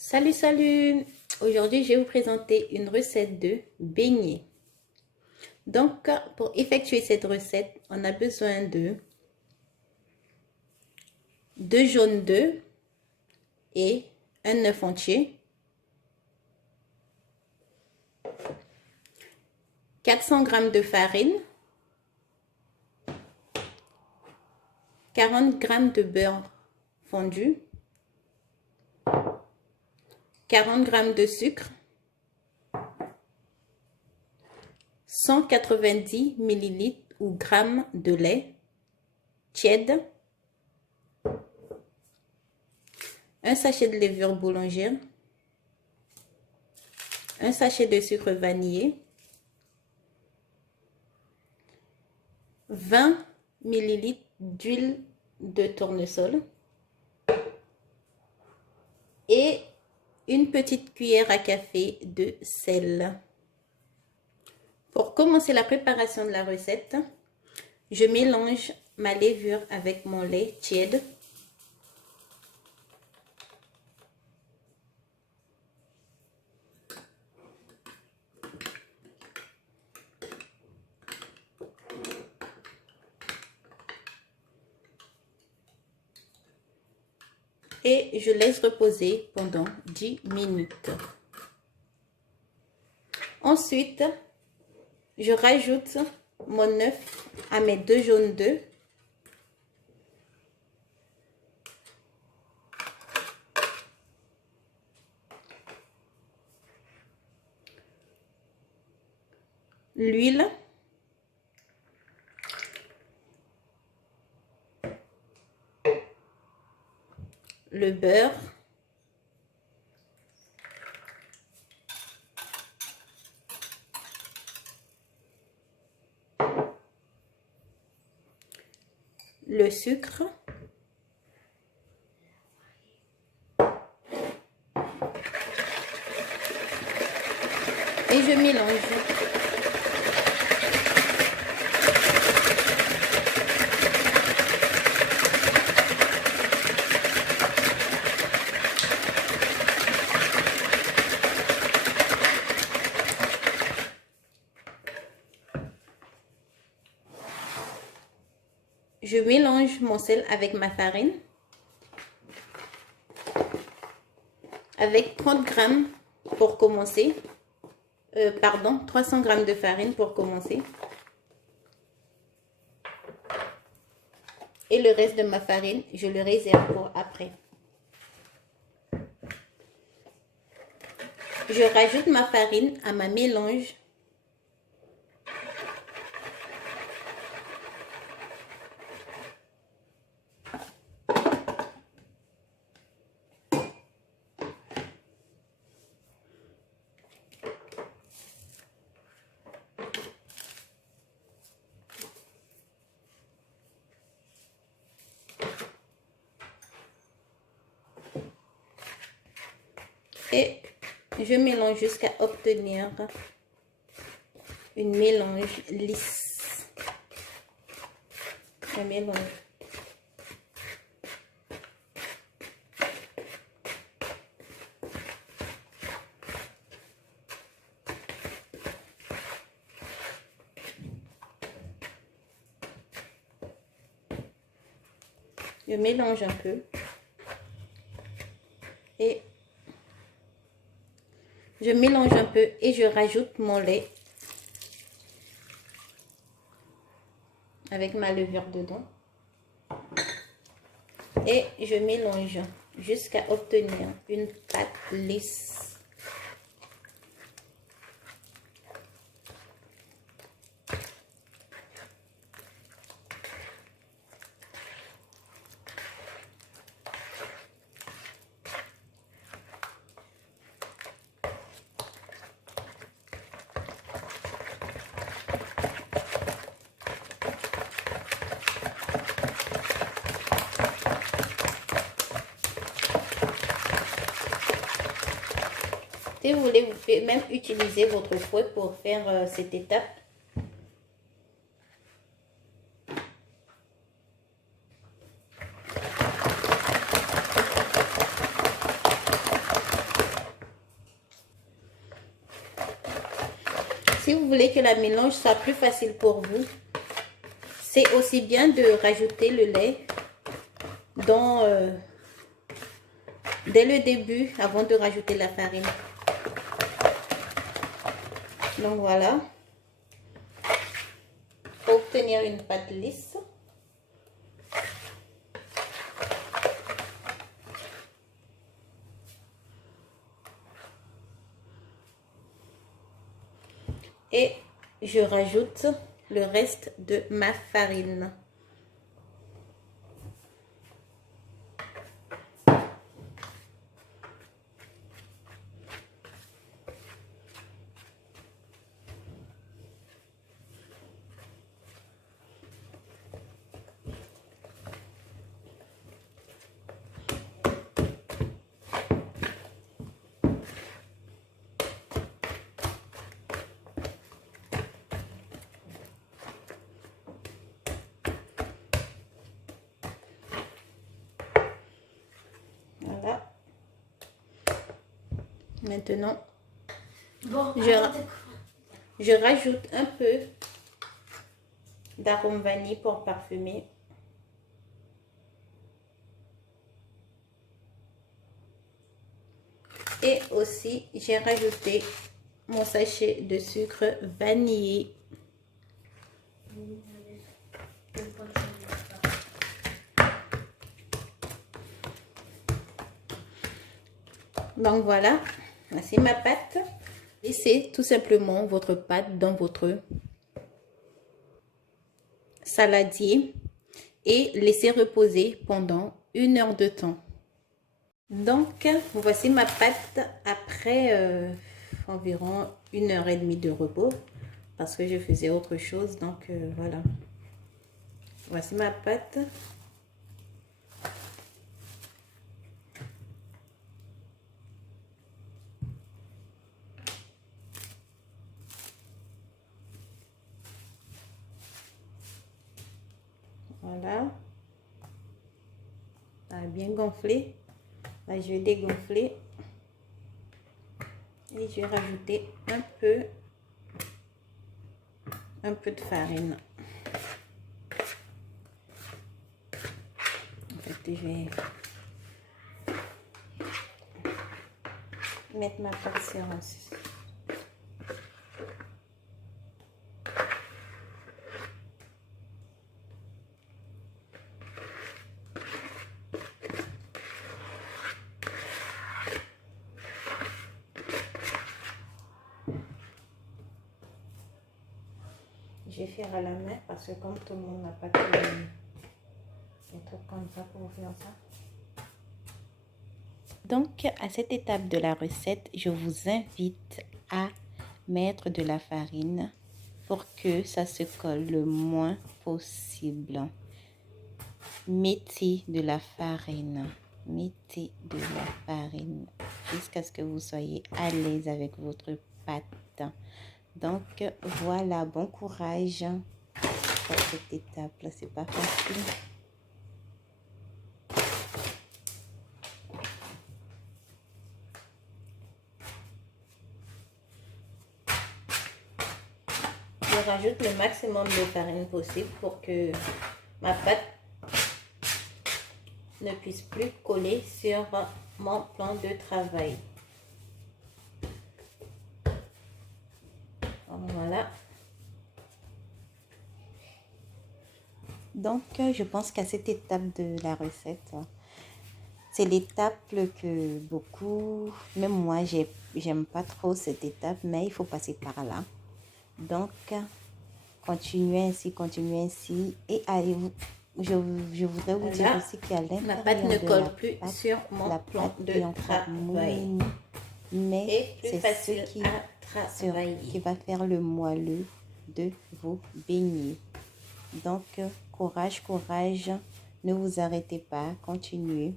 Salut, salut! Aujourd'hui, je vais vous présenter une recette de beignets. Donc, pour effectuer cette recette, on a besoin de 2 jaunes d'œufs et un œuf entier, 400 g de farine, 40 g de beurre fondu, 40 g de sucre, 190 ml ou grammes de lait tiède, un sachet de levure boulangère, un sachet de sucre vanillé, 20 ml d'huile de tournesol et une petite cuillère à café de sel. Pour commencer la préparation de la recette, je mélange ma levure avec mon lait tiède. Et je laisse reposer pendant 10 minutes. Ensuite, je rajoute mon œuf à mes 2 jaunes d'œufs. L'huile. Le beurre. Le sucre. Et je mélange. Je mélange mon sel avec ma farine, avec 30 g pour commencer, 300 g de farine pour commencer, et le reste de ma farine, je le réserve pour après. Je rajoute ma farine à ma mélange. Et je mélange jusqu'à obtenir une mélange lisse. Je mélange. Je mélange un peu. Et je mélange un peu et je rajoute mon lait avec ma levure dedans. Et je mélange jusqu'à obtenir une pâte lisse. Si vous voulez, vous pouvez même utiliser votre fouet pour faire cette étape. si vous voulez que la mélange soit plus facile pour vous, c'est aussi bien de rajouter le lait dès le début avant de rajouter la farine. Donc voilà, pour obtenir une pâte lisse. Et je rajoute le reste de ma farine. Voilà. Maintenant, Bon, je rajoute un peu d'arôme vanille pour parfumer. Et aussi, j'ai rajouté mon sachet de sucre vanillé. Donc voilà, voici ma pâte. Laissez tout simplement votre pâte dans votre saladier et laissez reposer pendant 1 heure de temps. Donc voici ma pâte après environ 1h30 de repos parce que je faisais autre chose. Donc voilà, voici ma pâte. Voilà, ça a bien gonflé. Là, je vais dégonfler et je vais rajouter un peu de farine. En fait, je vais mettre ma pâte sur je vais faire à la main parce que comme tout le monde n'a pas des trucs comme ça pour faire ça. Donc, à cette étape de la recette, je vous invite à mettre de la farine pour que ça se colle le moins possible. Mettez de la farine. Mettez de la farine jusqu'à ce que vous soyez à l'aise avec votre pâte. Donc, voilà, bon courage pour cette étape-là, c'est pas facile. Je rajoute le maximum de farine possible pour que ma pâte ne puisse plus coller sur mon plan de travail. Voilà. Donc, je pense qu'à cette étape de la recette, c'est l'étape que beaucoup, même moi, j'aime pas trop cette étape, mais il faut passer par là. Donc, continuez ainsi et allez-vous. Je voudrais vous dire aussi qu'à l'intérieur ma pâte ne colle plus sur mon la plan pâte de est encore travail. moulue, mais c'est facile ce qui va faire le moelleux de vos beignets. Donc, courage, courage, ne vous arrêtez pas, continuez.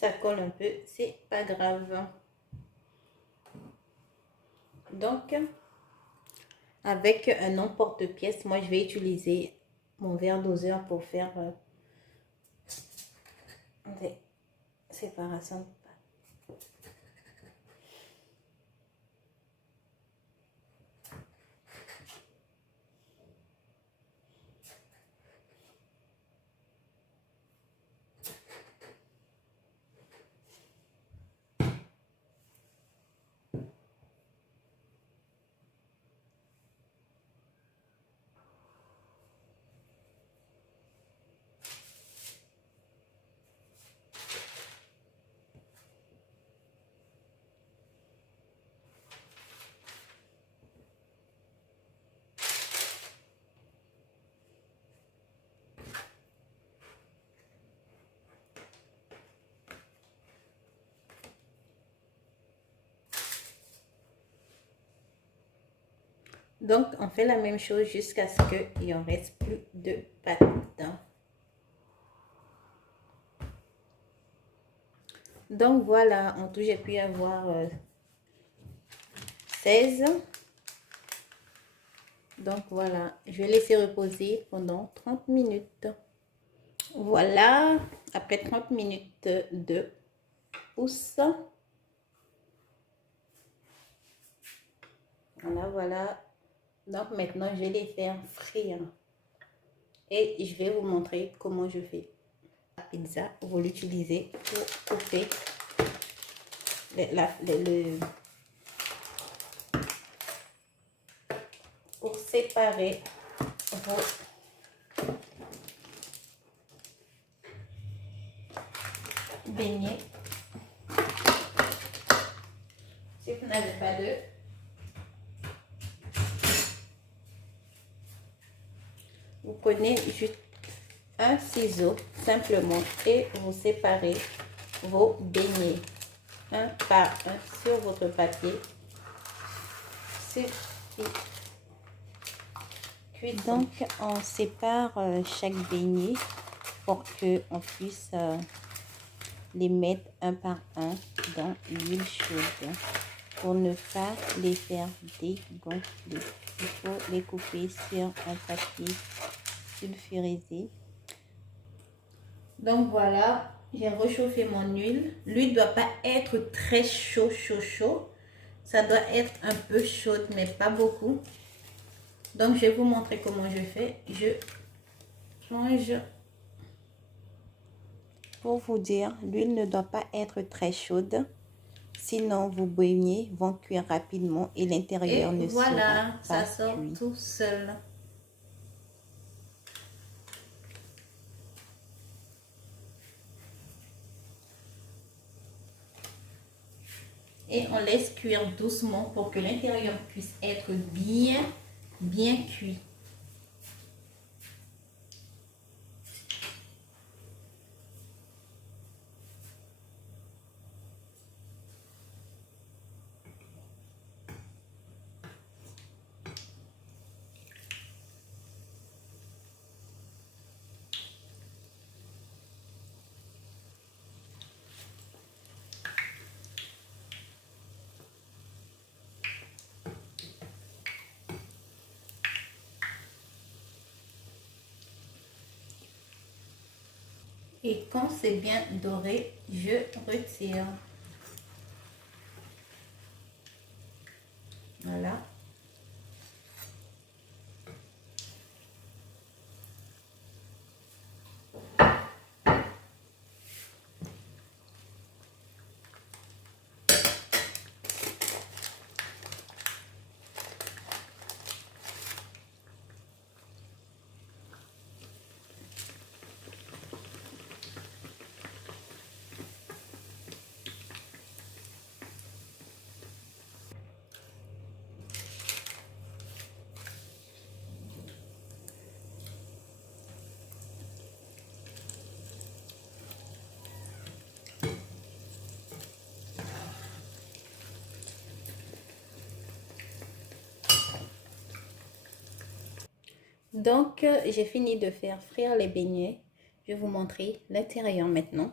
ça colle un peu, c'est pas grave. Donc, avec un emporte-pièce, moi je vais utiliser mon verre doseur pour faire des séparations de pâtes. Donc, on fait la même chose jusqu'à ce qu'il en reste plus de pâte. Donc, voilà, en tout, j'ai pu avoir 16. Donc, voilà, je vais laisser reposer pendant 30 minutes. Voilà, après 30 minutes de pouce. Voilà, voilà. Donc, maintenant, je vais les faire frire. Et je vais vous montrer comment je fais la pizza. Vous l'utilisez pour couper pour séparer vos beignets. Si vous n'avez pas d'œuf, vous prenez juste un ciseau simplement et vous séparez vos beignets un par un sur votre papier. Donc, on sépare chaque beignet pour que on puisse les mettre un par un dans l'huile chaude pour ne pas les faire dégonfler. Il faut les couper sur un papier sulfurisé. Donc voilà, j'ai réchauffé mon huile. L'huile ne doit pas être très chaud. Ça doit être un peu chaude, mais pas beaucoup. Donc je vais vous montrer comment je fais. Je plonge. Pour vous dire, l'huile ne doit pas être très chaude. Sinon, vos beignets vont cuire rapidement et l'intérieur ne sera pas ça sort cuit. tout seul. Et on laisse cuire doucement pour que l'intérieur puisse être bien cuit. Et quand c'est bien doré, je retire. Voilà. Donc, j'ai fini de faire frire les beignets. Je vais vous montrer l'intérieur maintenant.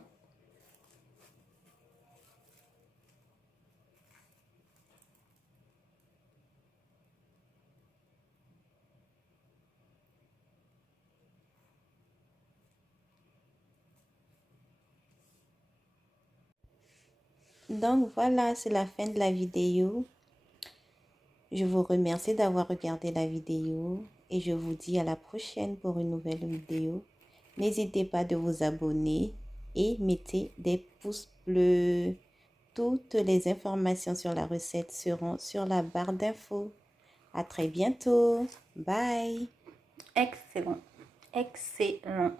Donc voilà, c'est la fin de la vidéo. Je vous remercie d'avoir regardé la vidéo et je vous dis à la prochaine pour une nouvelle vidéo. N'hésitez pas de vous abonner et mettez des pouces bleus. Toutes les informations sur la recette seront sur la barre d'infos. À très bientôt. Bye. Excellent. Excellent.